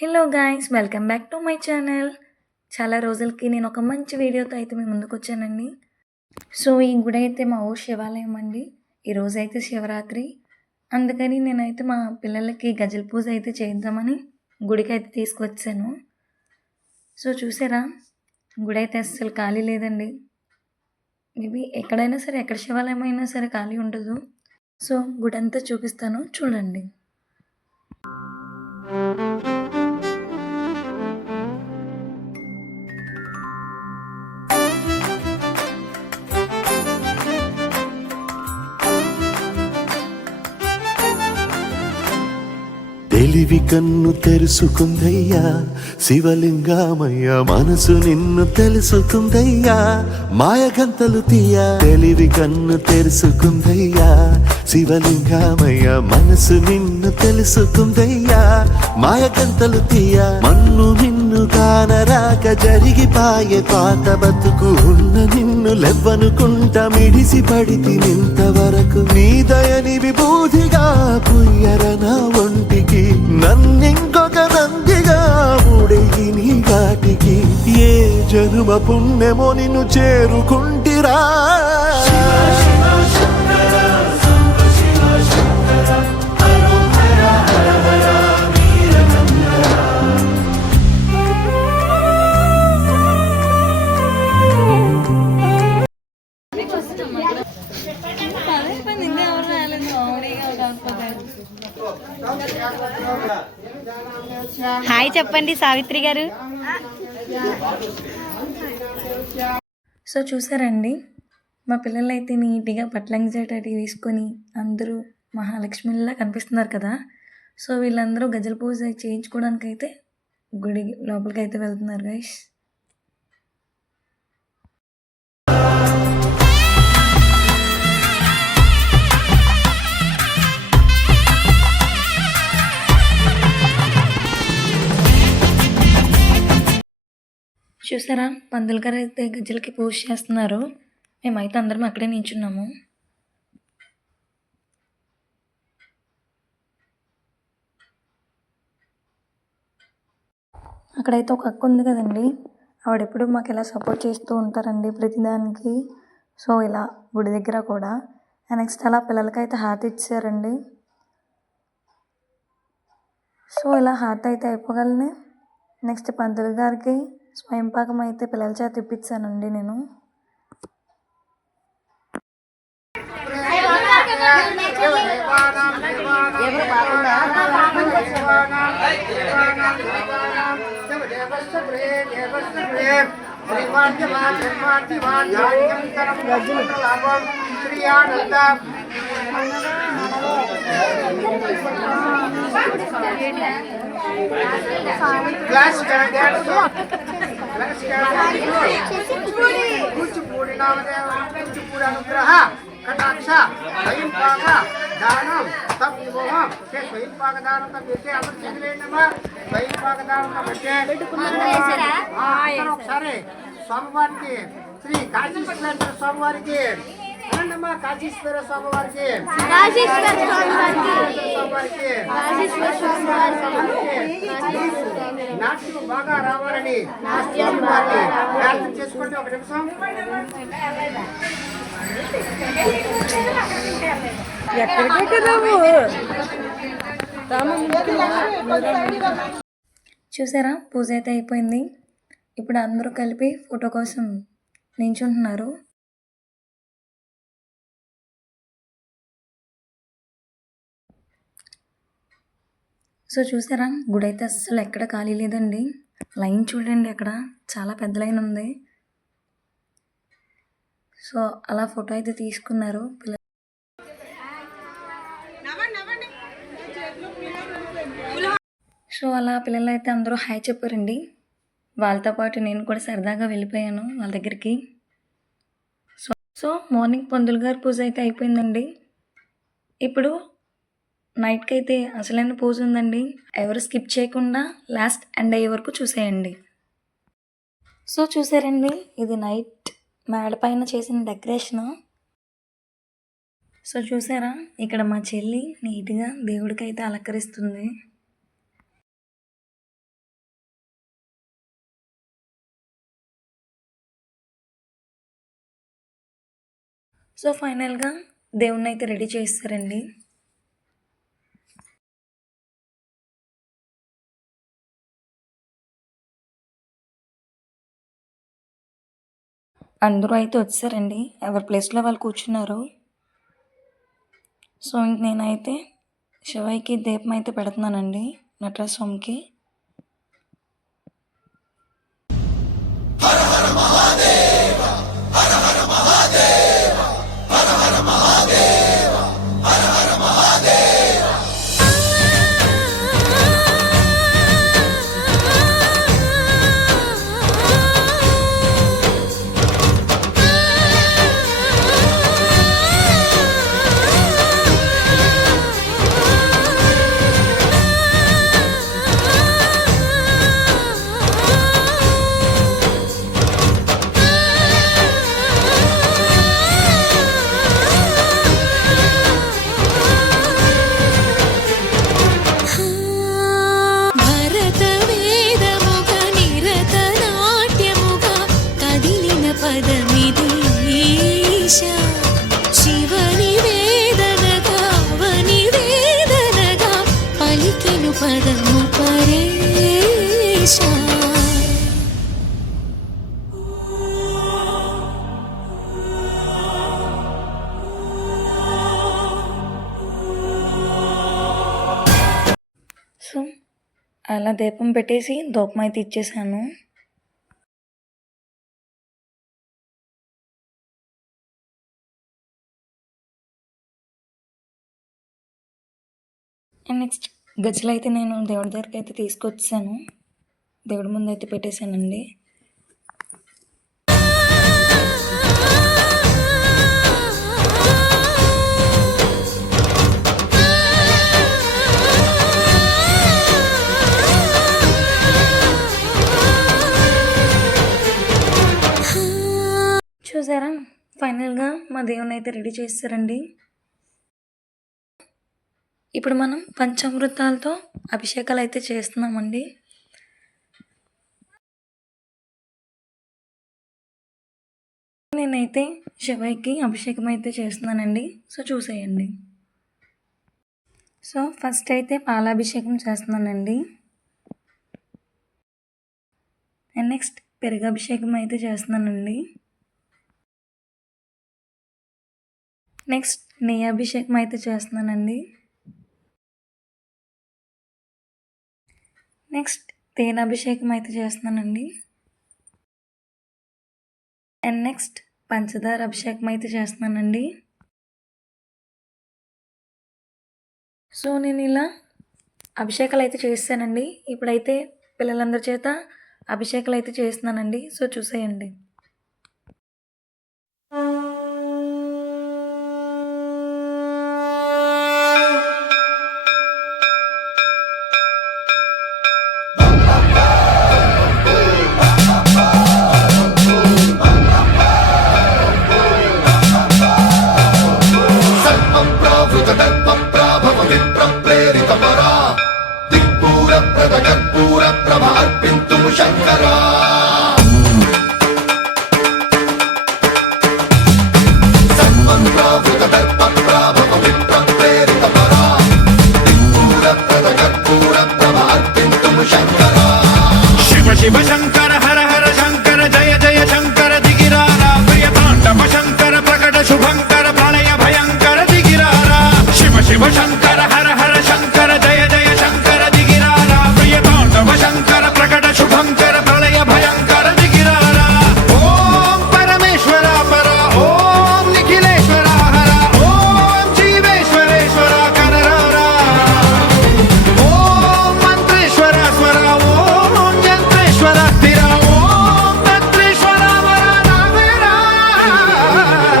Hello guys, welcome back to my channel. చాలా రోజులకి నేను ఒక మంచి వీడియోతో అయితే మీ ముందుకు వచ్చానండి. సో ఈ గుడి అయితే మా ఊరు శివాలయం అండి. ఈరోజు అయితే శివరాత్రి, అందుకని నేనైతే మా పిల్లలకి గజల పూజ అయితే చేద్దామని గుడికి అయితే తీసుకొచ్చాను. సో చూసారా, గుడి అయితే అస్సలు ఖాళీ లేదండి. మేబీ ఎక్కడైనా సరే, ఎక్కడ శివాలయం అయినా సరే ఖాళీ ఉండదు. సో గుడి అంతా చూపిస్తాను, చూడండి. తెలివి కన్ను తెరుసుకుందయ్యా శివలింగమయ్య, మనసు నిన్ను తెలుసుకుందయ్యా మాయగంతలు తీయ. తెలివి కన్ను తెరుసుకుందయ్యా శివలింగమయ్య, మనసు నిన్ను తెలుసుకుందయ్యా మాయగంతలు తీయ. మన్ను నిన్ను కానరాక జరిగిపాయే పాత బతుకు, ఉన్న నిన్ను లెవ్వనుకుంట మిడిసి పడితి నింతవరకు. నీ దయని విభూతిగా పుయ్యరన ఒంటికి, నన్నింకొక నందిగా ఊడేయి నీ ఘాటికి. ఏ జనుమ పుణ్యమో నిన్ను చేరుకుంటిరా. హాయ్ చెప్పండి సావిత్రి గారు. సో చూసారండి, మా పిల్లలు అయితే నీట్గా పట్లంగి అటు తీసుకొని అందరూ మహాలక్ష్మిలా కనిపిస్తున్నారు కదా. సో వీళ్ళందరూ గజల పూజ చేయించుకోవడానికి అయితే గుడి లోపలికి అయితే వెళ్తున్నారు గైస్. చూసారా, పందులు గారు అయితే గజ్జలకి పూజ చేస్తున్నారు. మేమైతే అందరం అక్కడే నించున్నాము. అక్కడైతే ఒక అక్క ఉంది కదండి, ఆవిడెప్పుడు మాకు ఇలా సపోర్ట్ చేస్తూ ఉంటారండి ప్రతిదానికి. సో ఇలా గుడి దగ్గర కూడా నెక్స్ట్ అలా పిల్లలకైతే హారతి ఇచ్చారండి. సో ఇలా హారతి అయితే అయిపోగలనే నెక్స్ట్ పంతులు గారికి స్వయంపాకం అయితే పిల్లల చేత ఇప్పించానండి నేను. కూచిపూడి కూచిపూడి అనుగ్రహ కటాక్ష స్వయంపాక దానం తప్పం స్వయంపాక దానం తప్పితే అందరూ చదివేంటమ్మా. స్వయంపాక దానం ఒకసారి స్వామివారికి శ్రీ కాశీశ్వర స్వామివారికి అమ్మా, కాశీశ్వర స్వామివారికి నాట్యం బాగా రావాలని ప్రార్థన చేసుకుంటే ఒక నిమిషం. చూసారా, పూజ అయితే అయిపోయింది. ఇప్పుడు అందరూ కలిపి ఫోటో కోసం నించుంటున్నారు. సో చూసారా, గుడి అయితే అస్సలు ఎక్కడ ఖాళీ లేదండి. లైన్ చూడండి, అక్కడ చాలా పెద్ద లైన్ ఉంది. సో అలా ఫోటో అయితే తీసుకున్నారు పిల్లలు. సో అలా పిల్లలు అయితే అందరూ హాయ్ చెప్పారండి. వాళ్ళతో పాటు నేను కూడా సరదాగా వెళ్ళిపోయాను వాళ్ళ దగ్గరికి. సో మార్నింగ్ పంతులు గారి పూజ అయితే అయిపోయిందండి. ఇప్పుడు నైట్కి అయితే అసలైన పూజ ఉందండి. ఎవరు స్కిప్ చేయకుండా లాస్ట్ ఎండ్ అయ్యే వరకు చూసేయండి. సో చూసారండి, ఇది నైట్ మేడ పైన చేసిన డెకరేషను. సో చూసారా, ఇక్కడ మా చెల్లి నీట్గా దేవుడికి అయితే అలంకరిస్తుంది. సో ఫైనల్గా దేవుణ్ణి అయితే రెడీ చేస్తారండి. అందరూ అయితే వచ్చారండి, ఎవరి ప్లేస్లో వాళ్ళు కూర్చున్నారు. సో ఇంక నేనైతే శివయ్యకి దీపం అయితే పెడుతున్నానండి, నటరాజ స్వామికి. భరత వేదముగ నిరత నాట్యముగా కదిలిన పదమిది ఈశా. శివని వేదనగా అవని వేదనగా పలికెను పదము పరేశా. సో అలా దీపం పెట్టేసి ధూపం అయితే ఇచ్చేసాను. అండ్ నెక్స్ట్ గజ్జలు అయితే నేను దేవుడి దగ్గరికి అయితే తీసుకొచ్చాను, దేవుడి ముందు అయితే పెట్టేశానండి. చూసారా, ఫైనల్గా మా దేవుని అయితే రెడీ చేస్తారండి. ఇప్పుడు మనం పంచామృతాలతో అభిషేకాలు అయితే చేస్తున్నామండి. నేనైతే శివయ్యకి అభిషేకం అయితే చేస్తున్నానండి, సో చూసేయండి. సో ఫస్ట్ అయితే పాలాభిషేకం చేస్తున్నానండి. అండ్ నెక్స్ట్ పెరుగభిషేకం అయితే చేస్తున్నానండి. నెక్స్ట్ నెయ్యి అభిషేకం అయితే చేస్తున్నానండి. నెక్స్ట్ తేనె అభిషేకం అయితే చేస్తున్నానండి. అండ్ నెక్స్ట్ పంచదార అభిషేకం అయితే చేస్తున్నానండి. సో నేను ఇలా అభిషేకాలు అయితే చేస్తానండి. ఇప్పుడైతే పిల్లలందరి చేత అభిషేకాలు అయితే చేస్తున్నానండి, సో చూసేయండి. శివ శంకర హర హర శంకర జయ జయ శంకర దిగిరారా ప్రియ తాండవ శంకర ప్రకట శుభంకర ప్రళయ భయంకర దిగిరారా. శివ శివ శంకర హర హర శంకర జయ జయ శంకర దిగిరారా ప్రియ తాండవ శంకర ప్రకట శుభంకర ప్రళయ భయంకర దిగిరారా. ఓం పరమేశ్వర పర ఓం నిఖిలేశ్వర హర ఓం జీవేశ్వరేశ్వర కరరారా. ఓం మంత్రేశ్వర స్వర ఓం యంత్రేశ్వర స్థిర ఓం తంత్రేశ్వర వర నావేరా.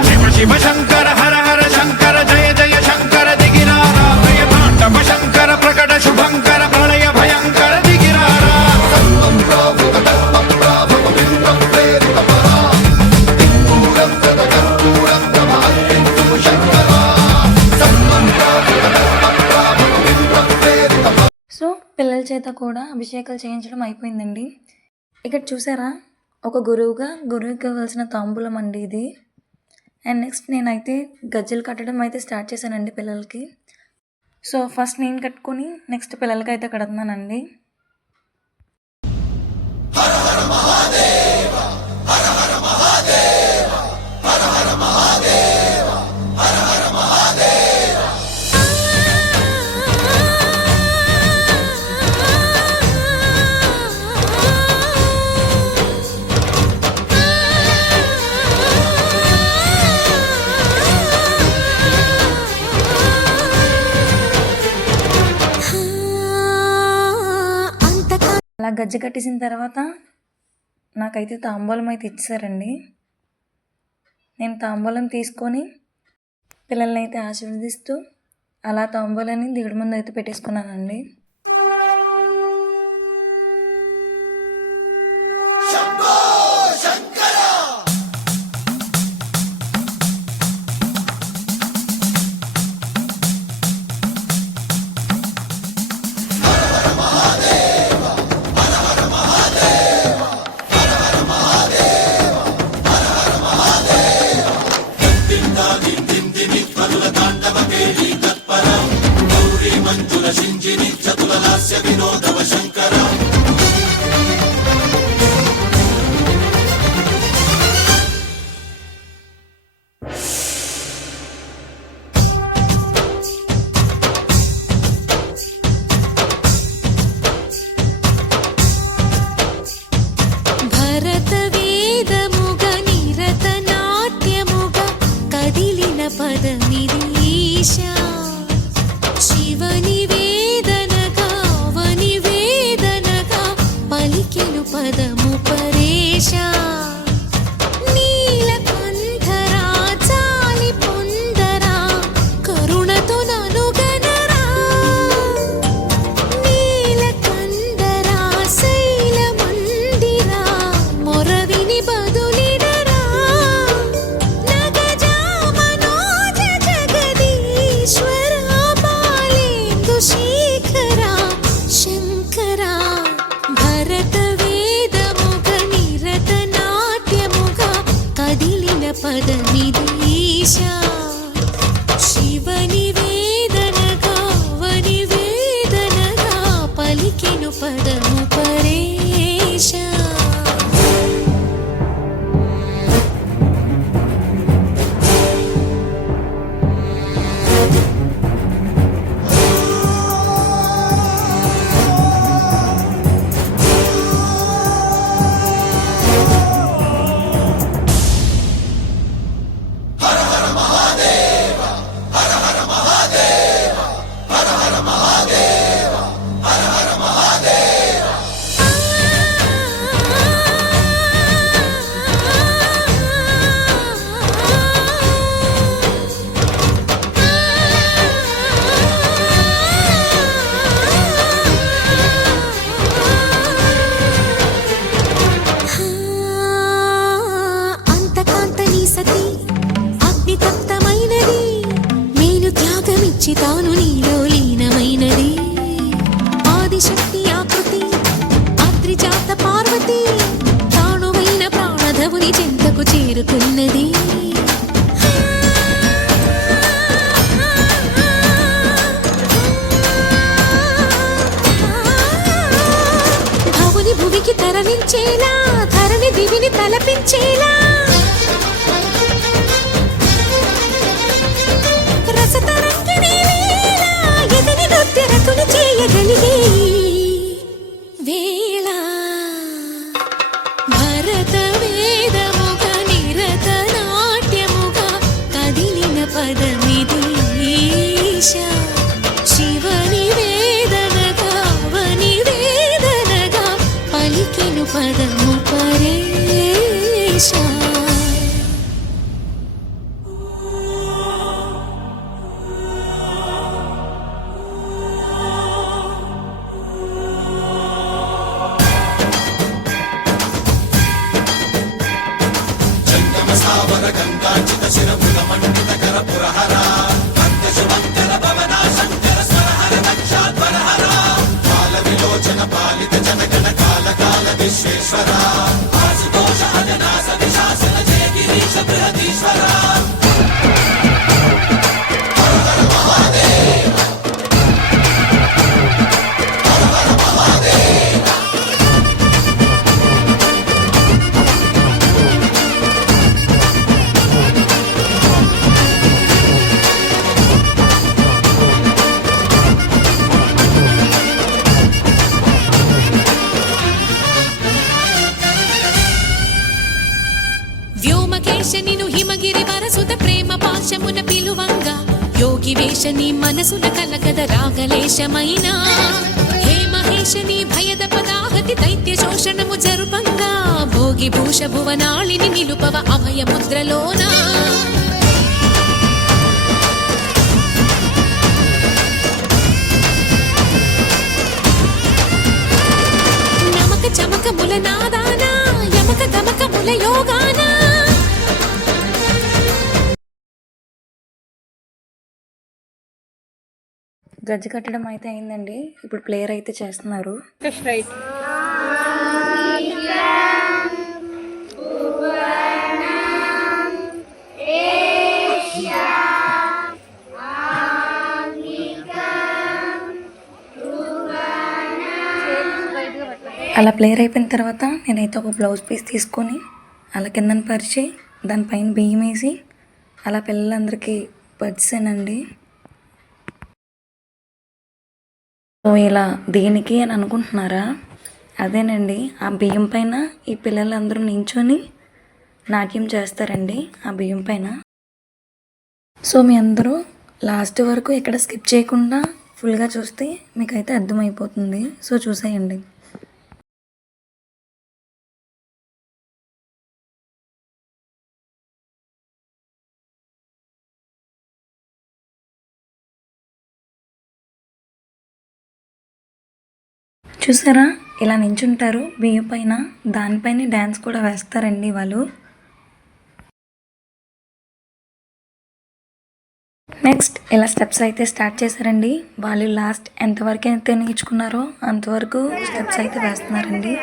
శివ శివ శంకర హర హర శంకర జయ జయ శంకర దిగిరారా ప్రియ తాండవ శంకర ప్రకట శుభంకర ప్రళయ భయంకర దిగిరారా. సో పిల్లల చేత కూడా అభిషేకాలు చేయించడం అయిపోయిందండి. ఇక్కడ చూసారా, ఒక గురువుకి ఇవ్వాల్సిన తాంబూలం అండి ఇది. అండ్ నెక్స్ట్ నేనైతే గజ్జలు కట్టడం అయితే స్టార్ట్ చేశానండి పిల్లలకి. సో ఫస్ట్ నేను కట్టుకొని నెక్స్ట్ పిల్లలకి అయితే కడుతున్నానండి. అలా గజ్జ కట్టేసిన తర్వాత నాకైతే తాంబూలం అయితే ఇచ్చారండి. నేను తాంబూలం తీసుకొని పిల్లల్ని అయితే ఆశీర్వదిస్తూ అలా తాంబూలాన్ని దేవుడి ముందు అయితే పెట్టేసుకున్నానండి. భరతవేదముగ నిరతనాట్యముగ కదిలిన పదమిది ఈశా శివని వేదనగా అవని వేదనగా పలికెను పదము పరేశా నీలకంఠరా చాలి పొందరా కరుణతో ననుగనరా నీలకందరా శైల మందిరా మొరవిని బదులిడరా నగజా మనోజ జగదీశ్వరా బాలేందు శేఖరా శంకరా భరత వేదముగ నిరత నాట్యముగ కదిలిన పదమిది ఈశా శివని వేదనగా అవని వేదనగా పలికెను పదము పరేశా అంతకాంతని సతి అగ్నితప్తమైనది నేను త్యాగమిచ్చి తాను నీలో లీనమైనది ఆదిశక్తి ఆకృతి అద్రిజాత పార్వతి తానువైన ప్రాణధవుని చెంతకు చేరుకున్నది భవుని భువికి తరలించేలా ధరణి దివిని తలపించేలా రసతరంగిణి వేళ ఎదని నృత్యరతులు చేయగలిగే వేళ భరత వేదముగ నిరత నాట్యముగ కదిలిన పదమిది ఈశా శివని వేదనగా అవని వేదనగా పలికెను పదము పరేశా విశ్వేశ్వర ఆశుతోష అజనాస విశాసన జయ గిరీశ బృహదీశ్వర వేషని మనసున కలగద రాగలేశమైనా హే మహేశని భయద పదాహతి దైత్య శోషణము జరుపంగా భోగి భూష భువనాళిని నిలుపవ అభయ ముద్రలోనా నమక చమకముల నాదానా యమక గమకముల యోగానా గజ్జి కట్టడం అయితే అయిందండి. ఇప్పుడు ప్లేయర్ అయితే చేస్తున్నారు. అలా ప్లేయర్ అయిపోయిన తర్వాత నేనైతే ఒక బ్లౌజ్ పీస్ తీసుకొని అలా కిందన పరిచి దానిపైన బియ్యం వేసి అలా పిల్లలందరికీ పడిసానండి. సో ఇలా దేనికి అని అనుకుంటున్నారా? అదేనండి, ఆ బియ్యం పైన ఈ పిల్లలందరూ నించొని నాట్యం చేస్తారండి ఆ బియ్యం పైన. సో మీ అందరూ లాస్ట్ వరకు ఎక్కడ స్కిప్ చేయకుండా ఫుల్గా చూస్తే మీకైతే అర్థమైపోతుంది. సో చూసేయండి. చూసారా, ఇలా నించుంటారు బియ్యం పైన, దానిపైన డ్యాన్స్ కూడా వేస్తారండి వాళ్ళు. నెక్స్ట్ ఇలా స్టెప్స్ అయితే స్టార్ట్ చేశారండి. వాళ్ళు లాస్ట్ ఎంతవరకు అయితే నేర్చుకున్నారో అంతవరకు స్టెప్స్ అయితే వేస్తున్నారండి.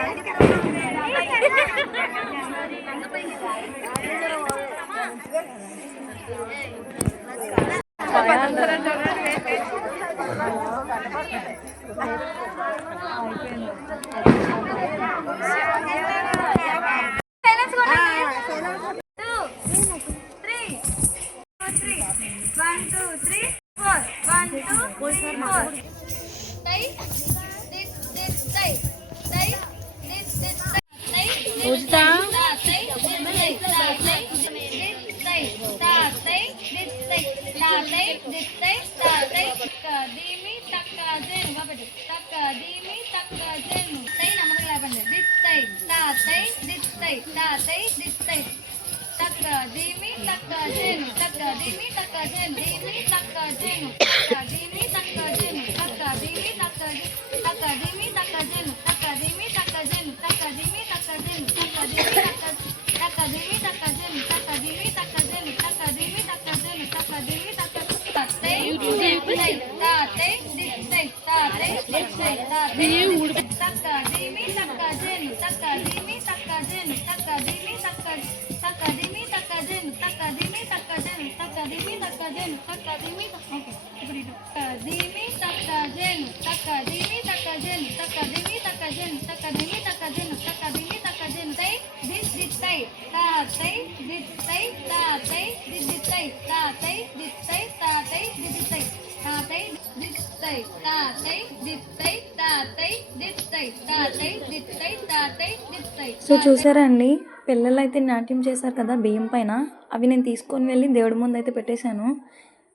సో చూసారా అండి, పిల్లలు అయితే నాట్యం చేశారు కదా బియ్యం పైన, అవి నేను తీసుకొని వెళ్ళి దేవుడి ముందు అయితే పెట్టేశాను.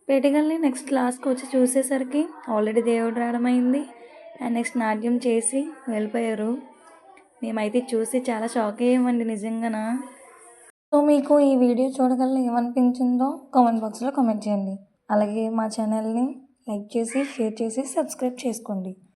పెట్టగలని నెక్స్ట్ క్లాస్కి వచ్చి చూసేసరికి ఆల్రెడీ దేవుడు రావడం అయింది అండ్ నెక్స్ట్ నాట్యం చేసి వెళ్ళిపోయారు. మేమైతే చూసి చాలా షాక్ అయ్యామండి నిజంగానా. సో మీకు ఈ వీడియో చూడగల ఏమనిపించిందో కామెంట్ బాక్స్లో కామెంట్ చేయండి. అలాగే మా ఛానల్ని లైక్ చేసి షేర్ చేసి సబ్స్క్రైబ్ చేసుకోండి.